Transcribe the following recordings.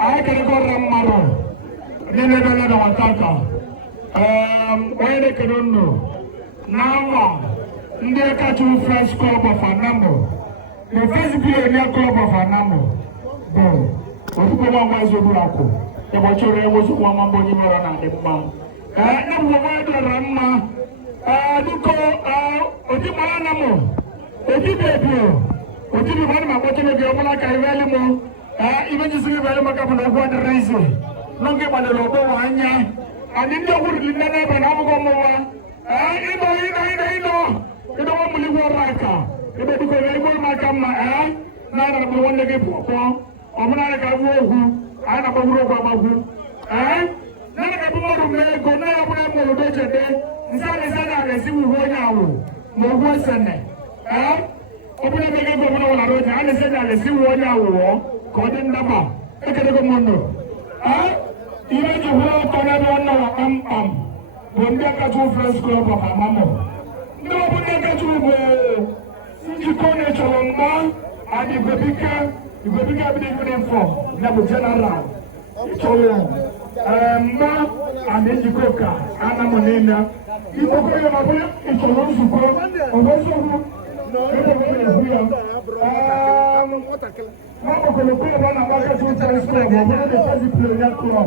I can go Ramaro. Nene Wataka. Why they can know. Now, they catch you first club of Anamo. The first pioneer club of Anamo. Boom. What you want to do? The Bachore was one body around the bomb. Number one, Rama. Ojimanamo. Ojibebu. Ojimanamo. Ojibebu. Ojibebu. Even just very much of one reason. Long about the logo one, and in the wood, you never have an hour. You don't want to live on Raka. You don't go able to come, none of the one that get poor, or Manaka who, I know who, none of the more may go now when I'm going to day. Inside, see who now, more worse than that. Open the game of the road, and I said, I see one hour. Kodin daba, ekede ko mondo. Ibe jo ho tona do na bonde ka ju friends club of amamo. No bonde ka ju bo. Sinji kone cholomba, adi gobika bi de for. Na bo general. Cholo. Ma andi jikoka, ana monena. Ibo ko yo na bo cholo suko. Oboso hu. Mama ko ko bana baka tu chance ko bo bo de fazi player ko ko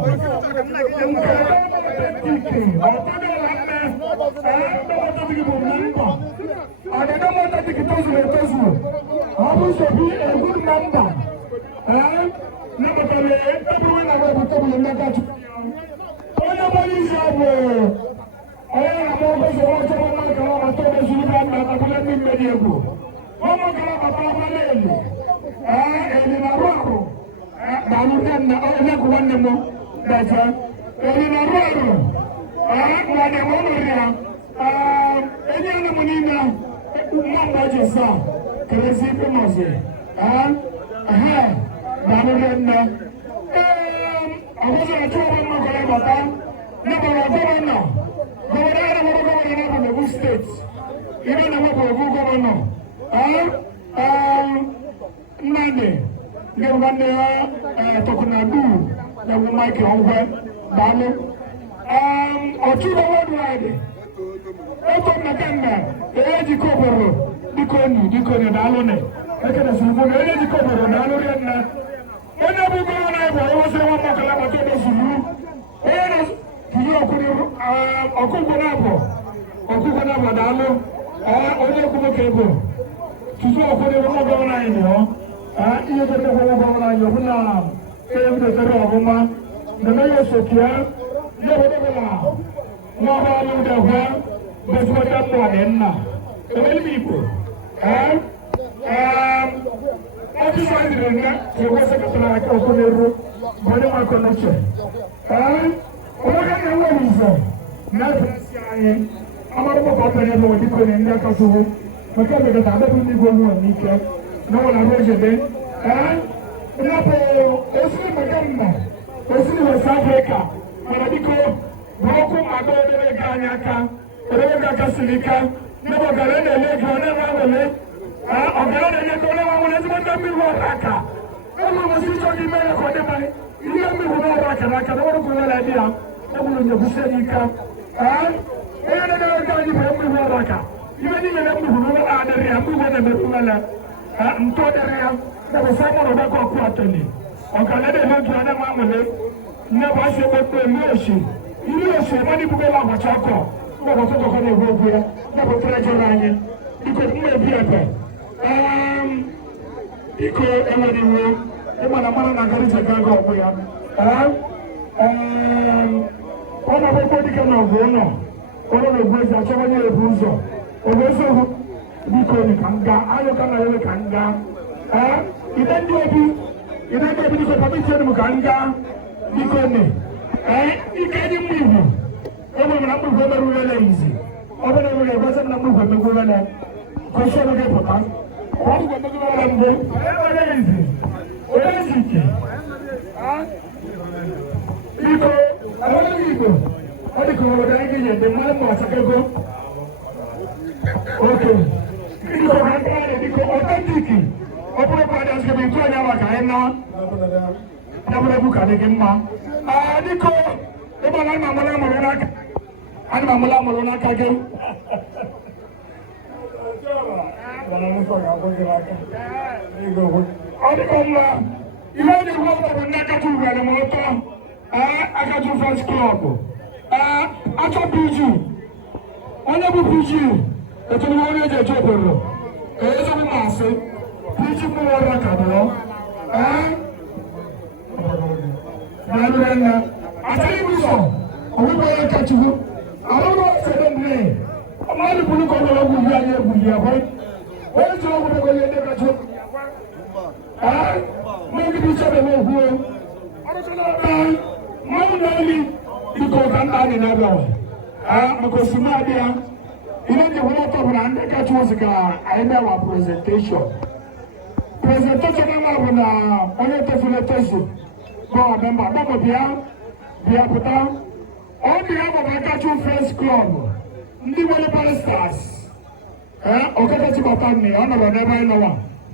bụrụ egwu ka dị gị mma dịka ịgbana na amụla amụrụ n'aka ana m amụla amụrụ n'aka gị ọ dịka mma ihe ọ na-egwu ọtọ bụ ndị akacha ugwere m ọtọ akacha French Club achọ PG onye bụ PG etonye onye eji eje obodo ezigbo masị PG mụrụ ọrụ ka bụrụ achọghị m ụzọ ọgwụgwọ onye kachukwu arụrụ ọsede mgbe mmadụ bụrụ ka ọ gwara ọgwụ ya anya egwu ya onye ji ọgwụ ego ihe ndị kacha megide ichebe m ogwu mmanwụ na-eli dịka ụka nta anyị na-abịawa maka osimadị ya ihe ndị hụrụ ọtọ bụrụ ndị kacha ozi ka anyị na-ewa prezentation ama bụ na onye tofuru etozu member dọmọ bịa pụta ọ dị ya gbaba akachu French Club ndị nwere barristers okeke chibata nne ọ nọrọ n'ebe anyị nọwa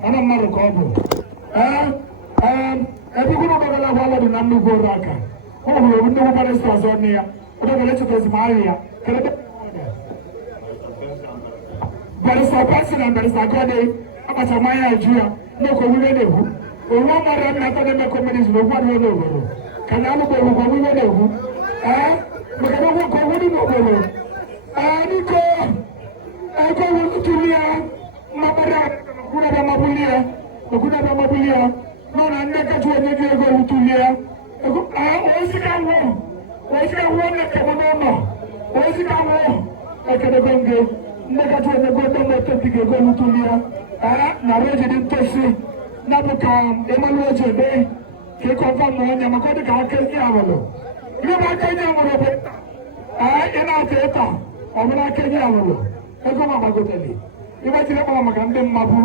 ọnụ mmadụ ka ọ bụ ebe gwụrụ ọgbagala gwa dị na nnukwu oru aka ọ hụrụ ndị nwe barristers ọnụ ya ụdọgara echetazi ma ahụ ya kedebe barrister Pasi na barrister Gode akpacha mmanya eju ya n'okwu omume na-ekwu owu ọmọdụ ọmị atọ na-eme kọmedis na okwu adịghị n'obodo ka na anụkwa ewu ka omume na-ekwu maka na okwu ka owu dị n'obodo dịka ego tuli ya mmabara okwunaba mabuli ya nọ na ndị kacha onye gị ego tuli ya osika nwụọ na-ekebe n'ụlọ osika nwụọ ekedego nge ndị kacha onye go ego na-etepi gị ego tuli ya na rejidi ntosi na bụ ka ịmalụ oji ebe ka ịkọfa ma onye maka ọ dị ka aka enyi awụlụ ihe bụ aka enyi awụlụ bụ ị na-ata ịta ọ bụrụ aka enyi awụlụ ego ma gbagoteli ibe tiri kpọrọ maka ndị mmabụ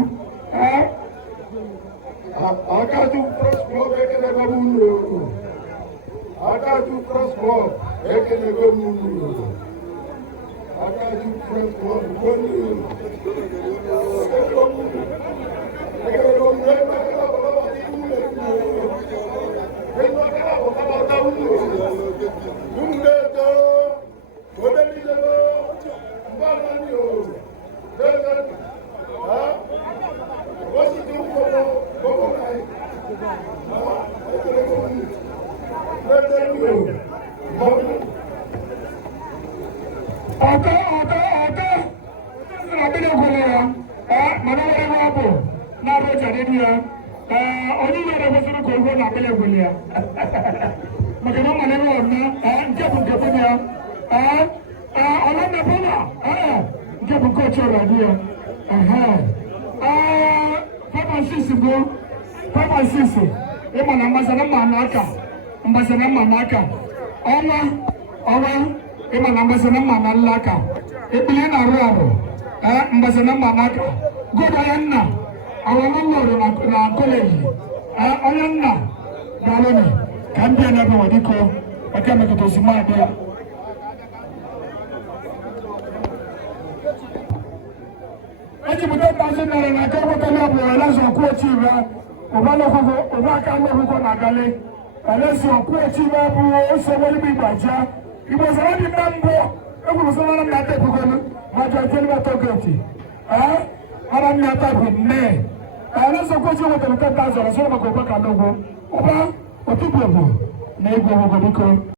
Akaju French Club ekelego m unu Akaju French Club ekelego m unu Akaju French Club ịma na mbasana mma n'aka ọnwa ịma na mbasana mma na nlaka ekpili na-arụ arụ mbasana mma n'aka godo ya nna awọlụ ụlọọrụ na kọleji onye nna dalụni ka ndị a na-ebe wadiko maka emekọta osimadị ya ejipụta $1,000 na aka ọgbọtali ọbụla elezi ọkụ ochi ibe ụba aka nlọgwụgwọ na agali elezi ọkụ ochi ibe bụ osogbo ibe igbaja igbo zara dị na mbụ egwuru sọrọ m na-ata ebugolu maja jelime togeti ara m na-ata bụ nne elezi ọkụ ochi wetara $10,000 sọrọ maka ụba ka nlọgwụ ụba otubu na egwu ogogo biko